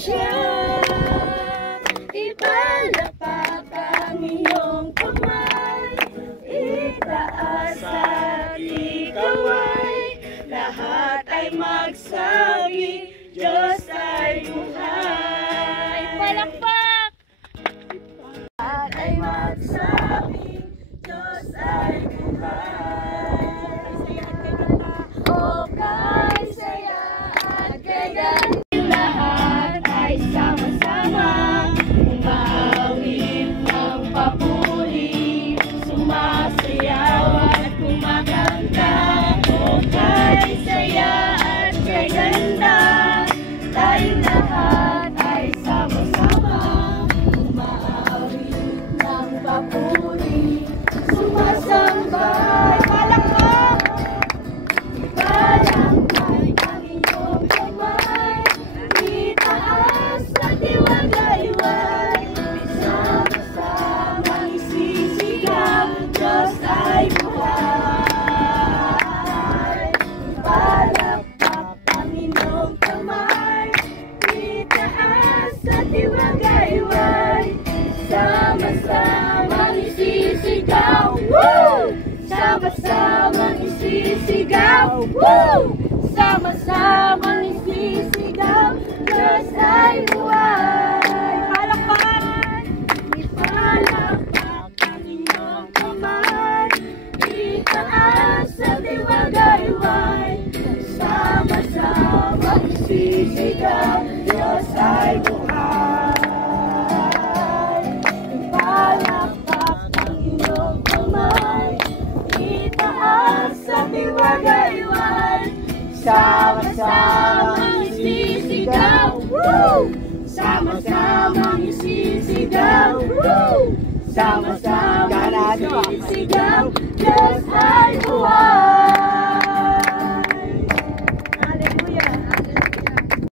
siya. Ipalapak ang iyong kamay, itaas at ikaway, lahat ay magsabi, Diyos ay buhay. Palakpak! Lahat ay magsabi, Diyos ay buhay. O kay saya at kay ganda, lahat ay sama-sama, umawit ng papuri, sumasayaw at kumakanta. O kay saya at kay ganda, tayong lahat ay sama-sama, umawit ng papuri, sumasambay. Palakpak! Palakpak ang iyong kamay, itaas at iwagayway, sama-sama isisigaw, Diyos ay buhay. Palakpak ang iyong kamay, itaas at iwagayway, sama-sama isisigaw, woo! Sama-sama isisigaw, woo! Sama-sama isisigaw, Diyos ay buhay. Palakpak! Ipalakpak ang inyong kamay, itaas at iwagayway, sama-sama isisigaw, Diyos ay buhay. Ipalakpak ang inyong kamay, itaas at iwagayway, sama-sama isisigaw, woo! Sama-sama isisigaw, woo! Sama-sama